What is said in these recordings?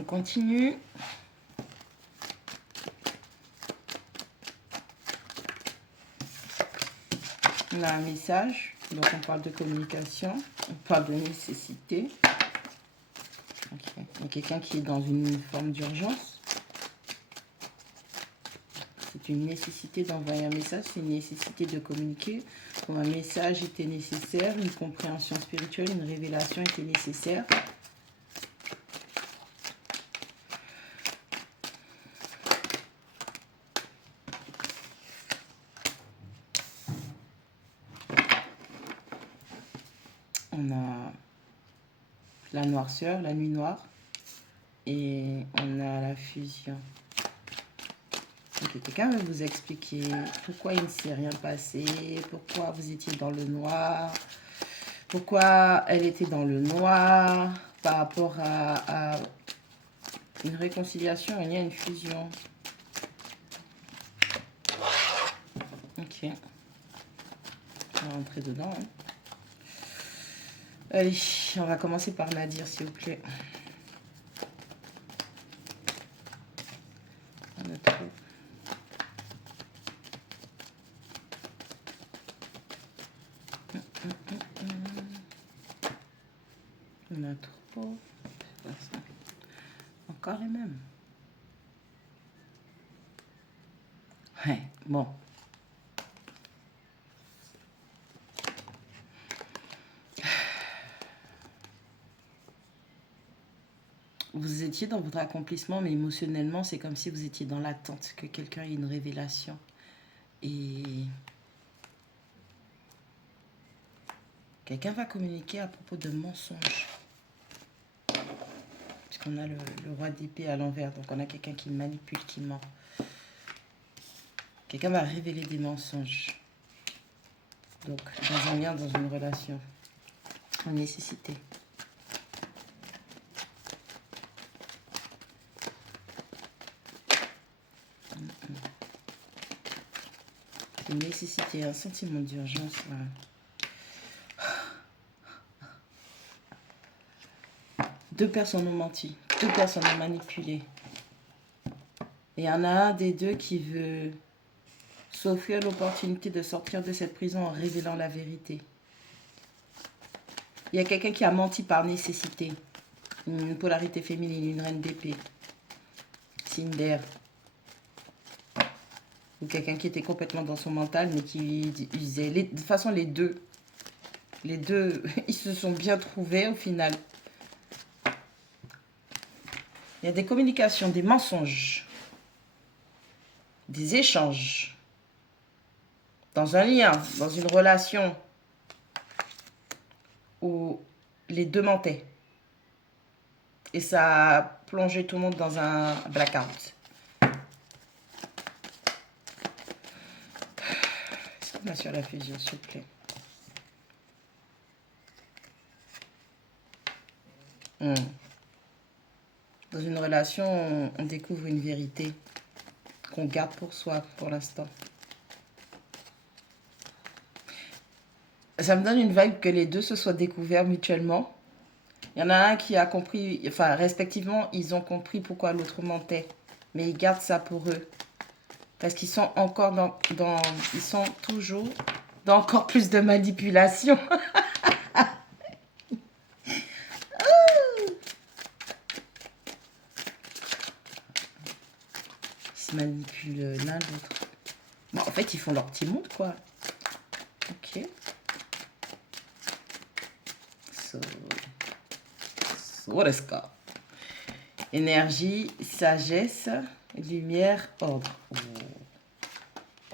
On continue. On a un message, donc on parle de communication, on parle de nécessité. Okay. Il y a quelqu'un qui est dans une forme d'urgence. C'est une nécessité d'envoyer un message, c'est une nécessité de communiquer. Comme un message était nécessaire, une compréhension spirituelle, une révélation était nécessaire. On a la noirceur, la nuit noire, et on a la fusion. Okay, quelqu'un va vous expliquer pourquoi il ne s'est rien passé, pourquoi vous étiez dans le noir, pourquoi elle était dans le noir, par rapport à une réconciliation, il y a une fusion. Ok. On va rentrer dedans. Hein. Allez, on va commencer par Nadir, s'il vous plaît. On a trop. On a trop. Encore les mêmes. Ouais, bon. Vous étiez dans votre accomplissement, mais émotionnellement, c'est comme si vous étiez dans l'attente que quelqu'un ait une révélation. Et quelqu'un va communiquer à propos de mensonges. Puisqu'on a le roi d'épée à l'envers, donc on a quelqu'un qui manipule, qui ment. Quelqu'un va révéler des mensonges. Donc, dans un lien, dans une relation, en nécessité. Une nécessité, un sentiment d'urgence. Voilà. Deux personnes ont menti, deux personnes ont manipulé. Et il y en a un des deux qui veut s'offrir l'opportunité de sortir de cette prison en révélant la vérité. Il y a quelqu'un qui a menti par nécessité. Une polarité féminine, une reine d'épée. Cinder. Ou quelqu'un qui était complètement dans son mental, mais qui disait... De toute façon, les deux, ils se sont bien trouvés au final. Il y a des communications, des mensonges, des échanges. Dans un lien, dans une relation où les deux mentaient. Et ça a plongé tout le monde dans un blackout. Est-ce qu'on a sur la fusion, s'il vous plaît? Dans une relation, on découvre une vérité qu'on garde pour soi pour l'instant. Ça me donne une vibe que les deux se soient découverts mutuellement. Il y en a un qui a compris, enfin, respectivement, ils ont compris pourquoi l'autre mentait. Mais ils gardent ça pour eux. Parce qu'ils sont encore ils sont toujours dans encore plus de manipulation. Ils se manipulent l'un l'autre. Bon, en fait, ils font leur petit monde, quoi. Ok. Énergie, sagesse, lumière, ordre.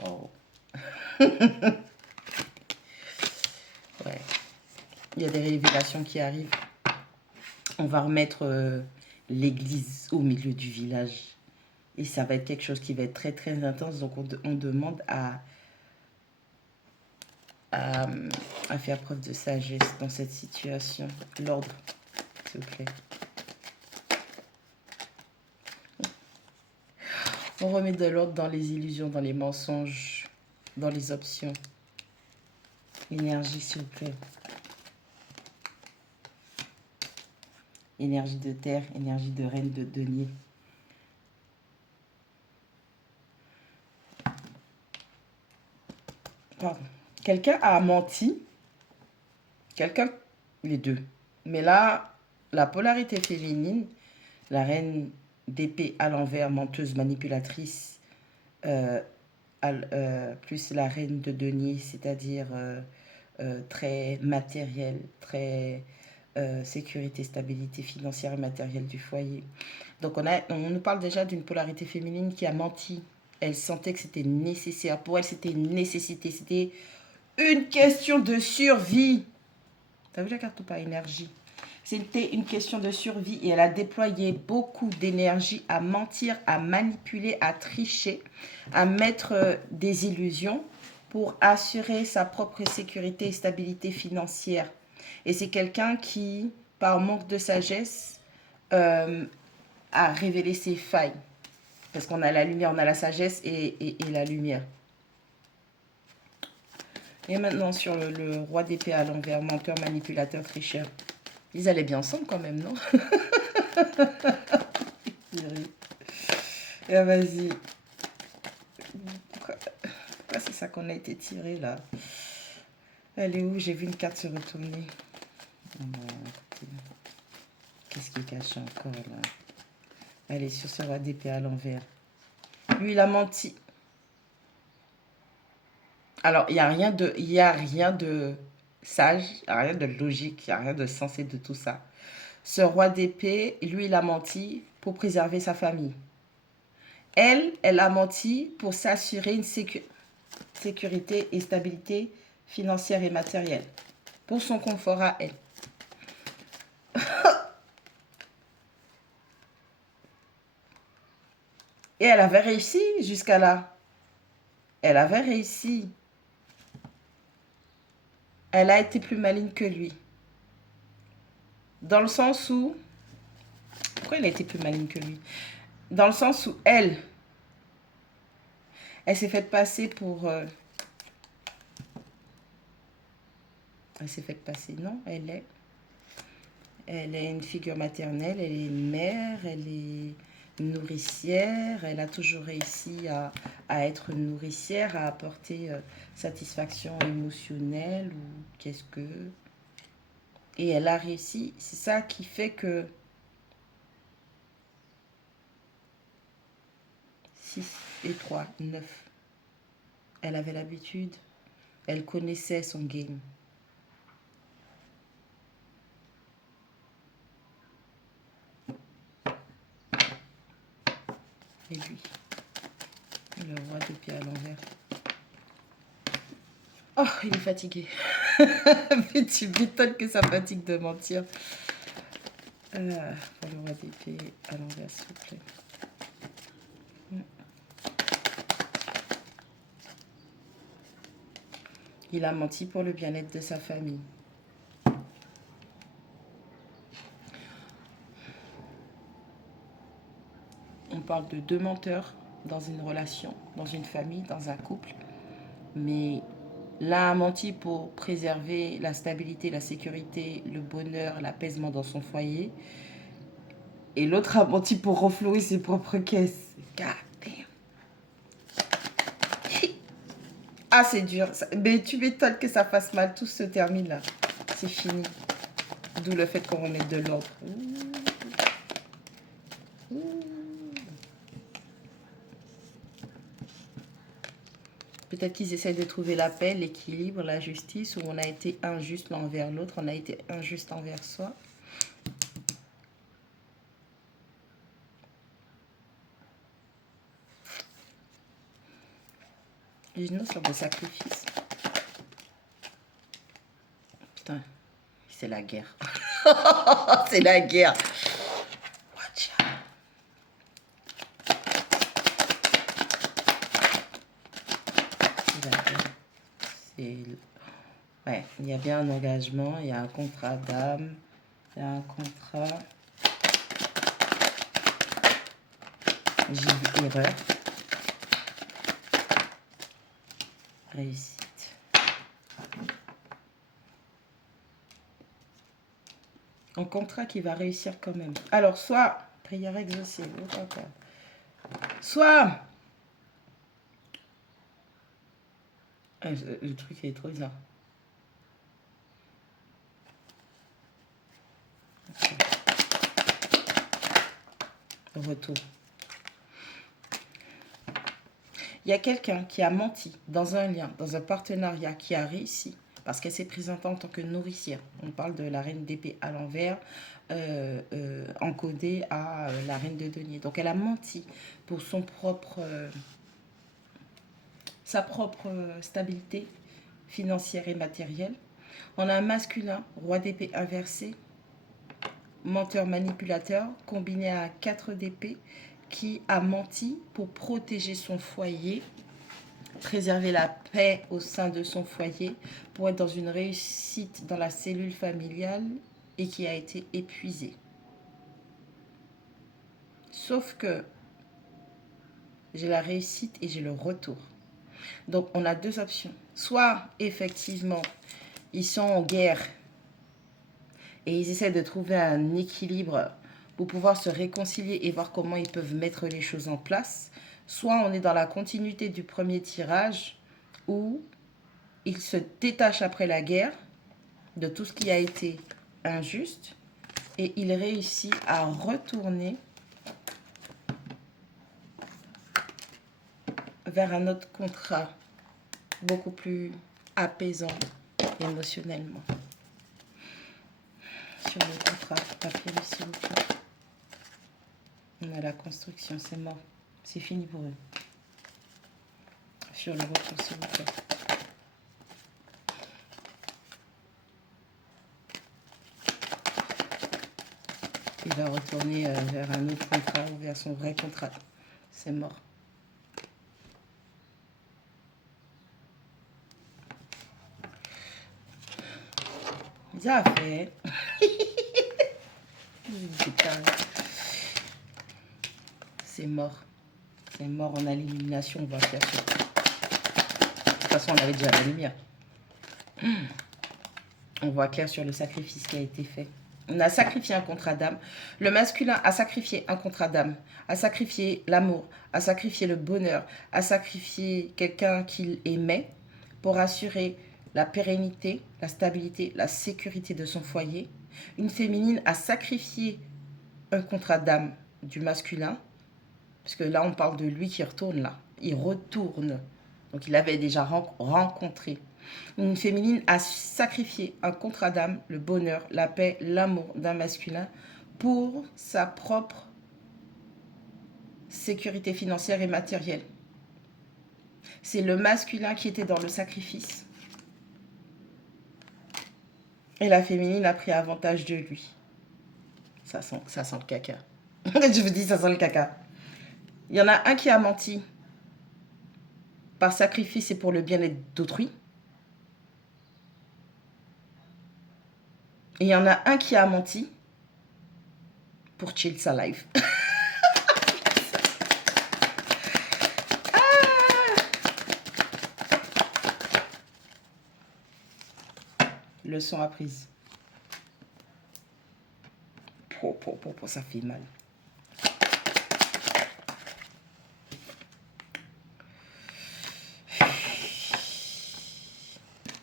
Oh. Ouais. Il y a des révélations qui arrivent. On va remettre l'église au milieu du village. Et ça va être quelque chose qui va être très très intense. Donc on demande à faire preuve de sagesse dans cette situation. L'ordre, s'il vous plaît. On remet de l'ordre dans les illusions, dans les mensonges, dans les options. Énergie, s'il vous plaît. Énergie de terre, énergie de reine de denier. Pardon. Quelqu'un a menti. Quelqu'un, les deux. Mais là, la polarité féminine, la reine d'épée à l'envers, menteuse, manipulatrice, euh, plus la reine de denier, c'est-à-dire très matérielle, très sécurité, stabilité financière et matérielle du foyer. Donc on nous parle déjà d'une polarité féminine qui a menti. Elle sentait que c'était nécessaire. Pour elle, c'était une nécessité. C'était une question de survie. T'as vu la carte ou pas, énergie? C'était une question de survie et elle a déployé beaucoup d'énergie à mentir, à manipuler, à tricher, à mettre des illusions pour assurer sa propre sécurité et stabilité financière. Et c'est quelqu'un qui, par manque de sagesse, a révélé ses failles. Parce qu'on a la lumière, on a la sagesse et la lumière. Et maintenant sur le roi d'épée à l'envers, menteur, manipulateur, tricheur. Ils allaient bien ensemble quand même, non? Vas-y. Pourquoi c'est ça qu'on a été tiré là? Elle est où? J'ai vu une carte se retourner. Qu'est-ce qui est caché encore là? Elle est sur ce roi d'épée à l'envers. Lui, il a menti. Alors, il n'y a rien de sage, il n'y a rien de logique, il n'y a rien de sensé de tout ça. Ce roi d'épée, lui, il a menti pour préserver sa famille. Elle a menti pour s'assurer une sécurité et stabilité financière et matérielle. Pour son confort à elle. Et elle avait réussi jusqu'à là. Elle avait réussi. Elle a été plus maligne que lui. Dans le sens où... Pourquoi elle a été plus maligne que lui? Dans le sens où elle s'est faite passer pour... elle s'est faite passer, non, elle est une figure maternelle, elle est mère, elle est nourricière, elle a toujours réussi à être nourricière, à apporter satisfaction émotionnelle ou qu'est-ce que... Et elle a réussi, c'est ça qui fait que 6 et 3, 9. Elle avait l'habitude, elle connaissait son game. Et lui, le roi de pied à l'envers. Oh, il est fatigué. Mais tu m'étonnes que ça fatigue de mentir. Pour le roi d'épée à l'envers, s'il vous plaît. Il a menti pour le bien-être de sa famille. On parle de deux menteurs dans une relation, dans une famille, dans un couple. Mais l'un a menti pour préserver la stabilité, la sécurité, le bonheur, l'apaisement dans son foyer. Et l'autre a menti pour renflouer ses propres caisses. God damn. Ah, c'est dur. Mais tu m'étonnes que ça fasse mal. Tout se termine là. C'est fini. D'où le fait qu'on remette de l'ordre. Peut-être qu'ils essayent de trouver la paix, l'équilibre, la justice, où on a été injuste l'un envers l'autre, on a été injuste envers soi. Une autre sorte de sacrifice. Putain, c'est la guerre. C'est la guerre. Watch out. C'est la guerre. Ouais, il y a bien un engagement, il y a un contrat d'âme, il y a un contrat. J'ai vu erreur. Réussite. Un contrat qui va réussir quand même. Alors, soit, prière exaucée, soit, le truc est trop bizarre. Retour. Il y a quelqu'un qui a menti dans un lien, dans un partenariat, qui a réussi parce qu'elle s'est présentée en tant que nourricière. On parle de la reine d'épée à l'envers, encodée à la reine de denier. Donc elle a menti pour sa propre stabilité financière et matérielle. On a un masculin, roi d'épée inversé, menteur manipulateur, combiné à 4 d'épée, qui a menti pour protéger son foyer, préserver la paix au sein de son foyer, pour être dans une réussite dans la cellule familiale et qui a été épuisé. Sauf que j'ai la réussite et j'ai le retour. Donc on a deux options. Soit effectivement ils sont en guerre et ils essaient de trouver un équilibre pour pouvoir se réconcilier et voir comment ils peuvent mettre les choses en place. Soit on est dans la continuité du premier tirage où ils se détachent après la guerre de tout ce qui a été injuste et ils réussissent à retourner vers un autre contrat beaucoup plus apaisant émotionnellement. Sur le contrat, papier, s'il vous plaît. On a la construction, c'est mort. C'est fini pour eux. Sur le retour, s'il vous plaît. Il va retourner vers un autre contrat ou vers son vrai contrat. C'est mort. Bien fait. C'est mort. C'est mort, on a l'illumination, on va faire ça. De toute façon, on avait déjà la lumière. On voit clair sur le sacrifice qui a été fait. On a sacrifié un contrat d'âme. Le masculin a sacrifié un contrat d'âme, a sacrifié l'amour, a sacrifié le bonheur, a sacrifié quelqu'un qu'il aimait pour assurer la pérennité, la stabilité, la sécurité de son foyer. Une féminine a sacrifié un contrat d'âme du masculin, parce que là on parle de lui qui retourne là. Il retourne. Donc il avait déjà rencontré. Une féminine a sacrifié un contrat d'âme, le bonheur, la paix, l'amour d'un masculin pour sa propre sécurité financière et matérielle. C'est le masculin qui était dans le sacrifice. Et la féminine a pris avantage de lui. Ça sent le caca. Je vous dis, ça sent le caca. Il y en a un qui a menti par sacrifice et pour le bien-être d'autrui. Et il y en a un qui a menti pour chill sa life. Leçon apprise. Ça fait mal.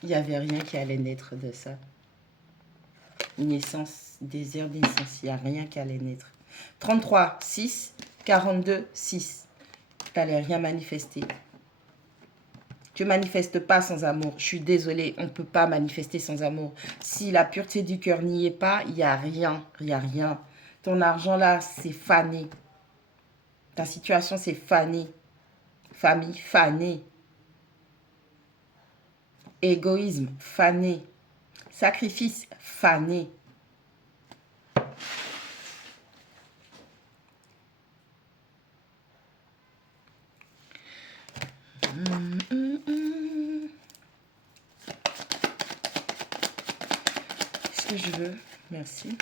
Il n'y avait rien qui allait naître de ça. Naissance, désir de naissance, il n'y a rien qui allait naître. 33, 6, 42, 6. Tu n'allais rien manifester. Tu ne manifestes pas sans amour. Je suis désolée, on ne peut pas manifester sans amour. Si la pureté du cœur n'y est pas, il n'y a rien. Il n'y a rien. Ton argent là, c'est fané. Ta situation, c'est fané. Famille, fané. Égoïsme, fané. Sacrifice, fané. Ce que je veux, merci.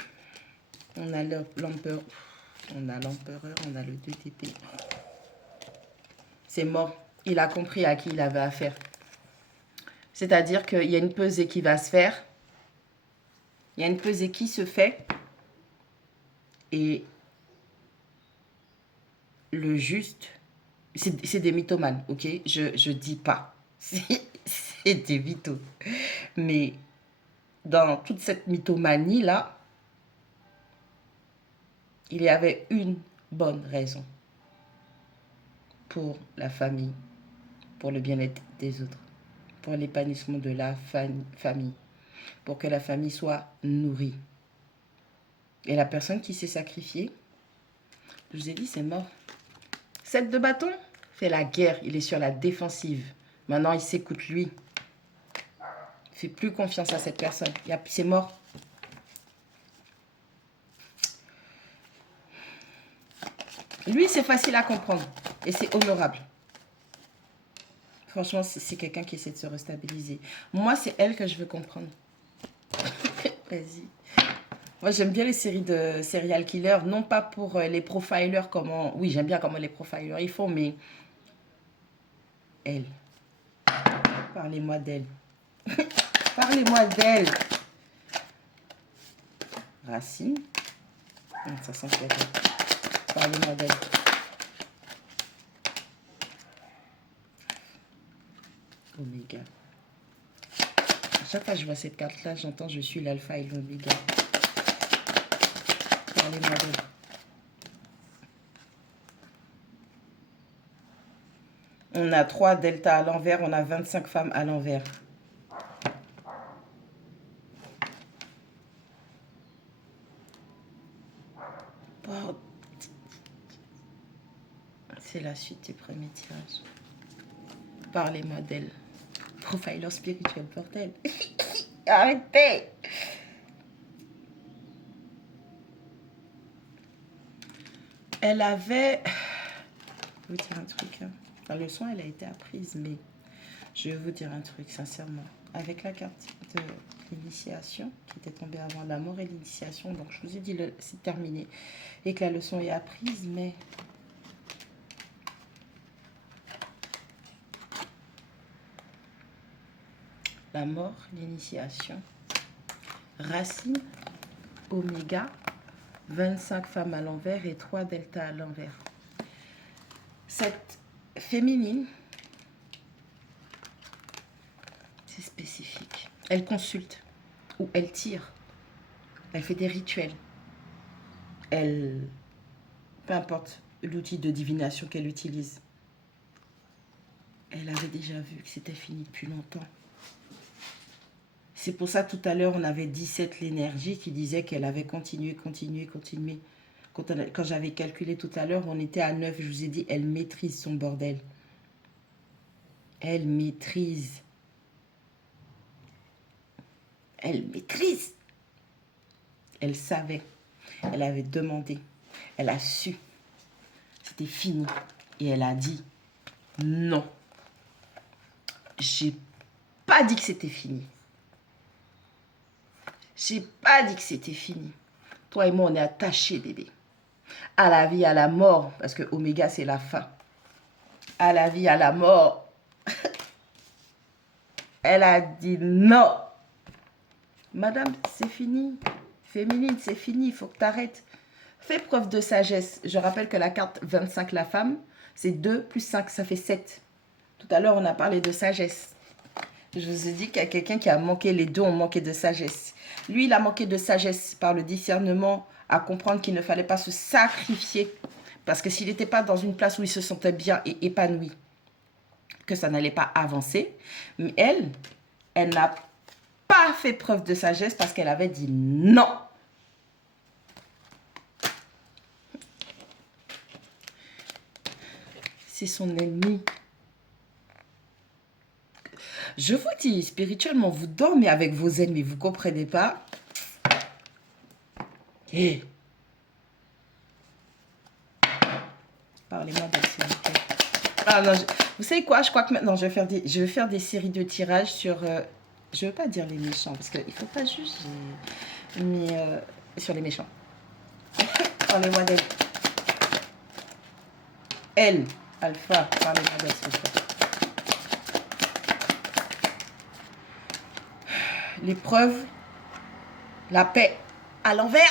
On a l'empereur, on a le 2 d'épée. C'est mort. Il a compris à qui il avait affaire. C'est-à-dire qu'il y a une pesée qui va se faire. Il y a une pesée qui se fait. Et le juste, c'est des mythomanes, ok? Je dis pas. C'est des mythos. Mais dans toute cette mythomanie-là, il y avait une bonne raison pour la famille, pour le bien-être des autres, pour l'épanouissement de la famille, pour que la famille soit nourrie. Et la personne qui s'est sacrifiée, je vous ai dit, c'est mort. 7 de bâton fait la guerre, il est sur la défensive. Maintenant, il s'écoute lui. Il fait plus confiance à cette personne. C'est mort. Lui, c'est facile à comprendre et c'est honorable. Franchement, c'est quelqu'un qui essaie de se restabiliser. Moi, c'est elle que je veux comprendre. Vas-y. Moi, j'aime bien les séries de serial killers, non pas pour les profilers, comment... Oui, j'aime bien comment les profilers ils font, mais... Elle. Parlez-moi d'elle. Parlez-moi d'elle. Racine. Ça sent quelqu'un. Parlez-moi d'elle. Oméga. À chaque fois que je vois cette carte-là, j'entends je suis l'alpha et l'oméga. Parlez-moi d'elle. On a 3 delta à l'envers, on a 25 femmes à l'envers. C'est la suite du premier tirage. Parlez-moi d'elle. Profiler spirituel, bordel. Arrêtez. Elle avait... Je vais vous dire un truc. Hein. La leçon, elle a été apprise, mais je vais vous dire un truc, sincèrement. Avec la carte de l'initiation, qui était tombée avant la mort et l'initiation, donc je vous ai dit, c'est terminé. Et que la leçon est apprise, mais... La mort, l'initiation, racine, oméga, 25 femmes à l'envers et 3 delta à l'envers. Cette féminine, c'est spécifique. Elle consulte ou elle tire. Elle fait des rituels. Elle, peu importe l'outil de divination qu'elle utilise, elle avait déjà vu que c'était fini depuis longtemps. C'est pour ça, tout à l'heure, on avait 17 l'énergie qui disait qu'elle avait continué. Quand j'avais calculé tout à l'heure, on était à 9. Je vous ai dit, elle maîtrise son bordel. Elle maîtrise. Elle maîtrise. Elle savait. Elle avait demandé. Elle a su. C'était fini. Et elle a dit, non. J'ai pas dit que c'était fini. J'ai pas dit que c'était fini. Toi et moi, on est attachés, bébé. À la vie, à la mort. Parce que Oméga, c'est la fin. À la vie, à la mort. Elle a dit non. Madame, c'est fini. Féminine, c'est fini. Il faut que tu arrêtes. Fais preuve de sagesse. Je rappelle que la carte 25, la femme, c'est 2 plus 5, ça fait 7. Tout à l'heure, on a parlé de sagesse. Je vous ai dit qu'il y a quelqu'un qui a manqué, les deux ont manqué de sagesse. Lui, il a manqué de sagesse par le discernement à comprendre qu'il ne fallait pas se sacrifier. Parce que s'il n'était pas dans une place où il se sentait bien et épanoui, que ça n'allait pas avancer. Mais elle n'a pas fait preuve de sagesse parce qu'elle avait dit non. C'est son ennemi. Je vous dis, spirituellement, vous dormez avec vos ennemis, vous ne comprenez pas. Hey. Parlez-moi d'elle, s'il vous plaît. Ah non, vous savez quoi? Je crois que maintenant, je vais faire des séries de tirages sur... je ne veux pas dire les méchants, parce qu'il ne faut pas juger. Mais sur les méchants. Parlez-moi d'elle. Elle, Alpha, parlez-moi d'elle, s'il vous plaît. L'épreuve, la paix à l'envers.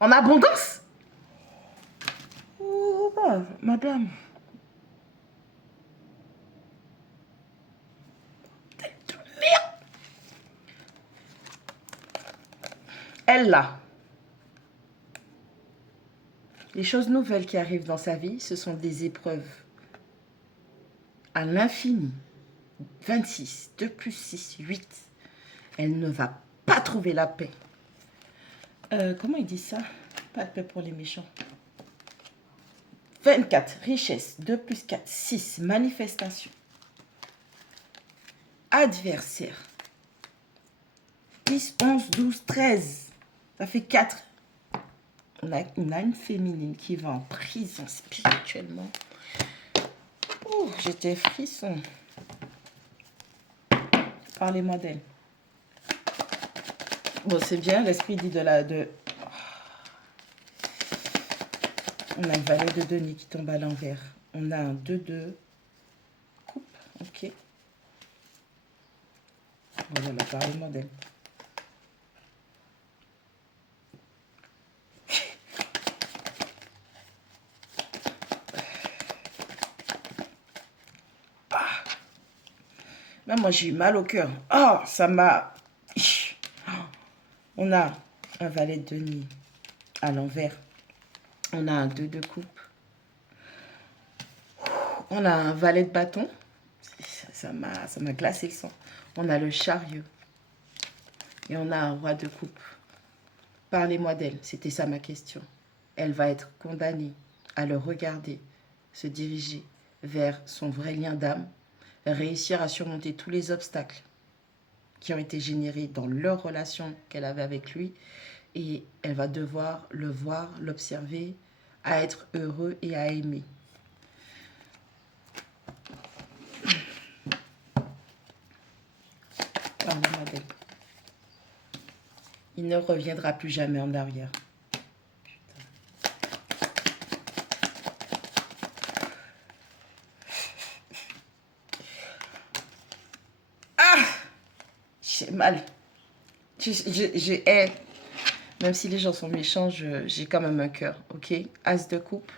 En abondance. Oh, madame. Merde. Elle, là. Les choses nouvelles qui arrivent dans sa vie, ce sont des épreuves à l'infini. 26, 2 plus 6, 8. Elle ne va pas trouver la paix. Comment il dit ça? Pas de paix pour les méchants. 24, richesse. 2 plus 4, 6. Manifestation. Adversaire. 10, 11, 12, 13. Ça fait 4. On a une féminine qui va en prison spirituellement. Oh, j'étais frisson. Parlez-moi d'elle. Bon, c'est bien, l'esprit dit de la... On a un valet de denier qui tombe à l'envers. On a un 2-2. Coupe, ok. Voilà, parlez-moi d'elle. Même moi, j'ai eu mal au cœur. Oh, ça m'a... On a un valet de denier à l'envers. On a un 2 de coupe. On a un valet de bâton. Ça m'a glacé le sang. On a le chariot. Et on a un roi de coupe. Parlez-moi d'elle. C'était ça ma question. Elle va être condamnée à le regarder, se diriger vers son vrai lien d'âme, réussir à surmonter tous les obstacles qui ont été générés dans leur relation qu'elle avait avec lui. Et elle va devoir le voir, l'observer, à être heureux et à aimer. Parlez-moi d'elle. Il ne reviendra plus jamais en arrière. Ah! J'ai mal. J'ai même si les gens sont méchants, j'ai quand même un cœur, ok? As de coupe.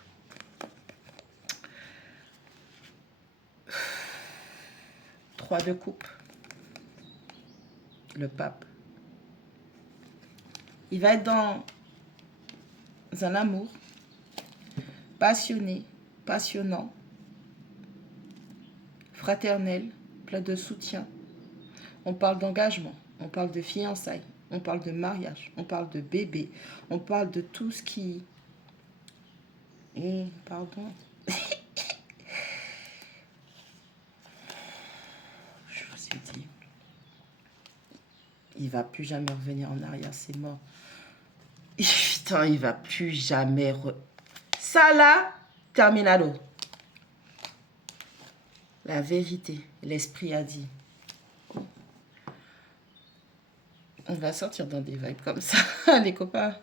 Trois de coupe. Le pape. Il va être dans un amour passionné, passionnant, fraternel, plein de soutien. On parle d'engagement, on parle de fiançailles, on parle de mariage, on parle de bébé, on parle de tout ce qui... pardon. Je vous ai dit. Il va plus jamais revenir en arrière, c'est mort. Putain, il va plus jamais... Ça là, terminado. La vérité, l'esprit a dit. On va sortir dans des vibes comme ça, les copains.